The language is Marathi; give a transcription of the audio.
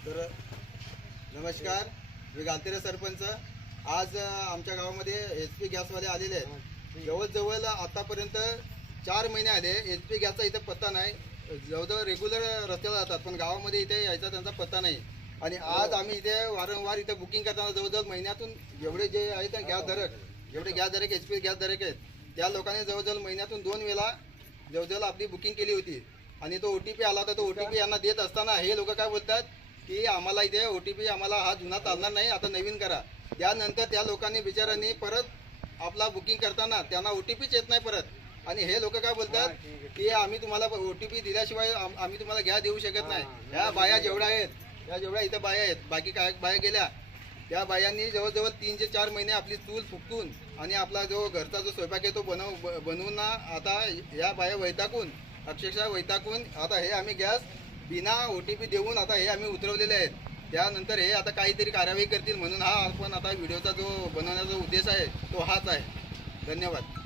तर नमस्कार, मी गालतेरे सरपंच। आज आमच्या गावामध्ये HP गॅसवाले आलेले आहेत। जवळजवळ आतापर्यंत 4 महिने आले HP गॅसचा इथे पत्ता नाही। जवळजवळ रेग्युलर रस्त्याला जातात, पण गावामध्ये इथे यायचा त्यांचा पत्ता नाही। आणि आज आम्ही इथे वारंवार इथे बुकिंग करताना जवळजवळ महिन्यातून जेवढे जे आहेत गॅस धारक, जेवढे गॅस धारक HP गॅस धारक आहेत, त्या लोकांनी जवळजवळ महिन्यातून 2 वेळा जवळजवळ आपली बुकिंग केली होती। आणि तो OTP आला तर तो OTP यांना देत असताना हे लोक काय बोलतात की आम्हाला इथे OTP आम्हाला हा जुना चालणार नाही, आता नवीन करा। त्यानंतर त्या लोकांनी बिचारांनी परत आपला बुकिंग करताना त्यांना OTPच येत नाही परत। आणि हे लोक काय बोलतात की आम्ही तुम्हाला OTP दिल्याशिवाय आम्ही तुम्हाला गॅस देऊ शकत नाही। ह्या बाया जेवढ्या आहेत, ह्या जेवढ्या इथं बाया आहेत, बाकी काय बाया गेल्या, त्या बायांनी जवळजवळ 3 ते 4 महिने आपली चूल फुकटून आणि आपला जो घरचा जो स्वयंपाक आहे तो बनवून आता ह्या बाया वैतागून, अक्षरशः वैतागून आता हे आम्ही गॅस बिना OTP देऊन आता हे आम्ही उतरवलेले आहेत। त्यानंतर हे आता काहीतरी कारवाई करतील म्हणून हा आपण आता व्हिडिओचा जो बनवण्याचा उद्देश आहे तो हाच आहे। धन्यवाद।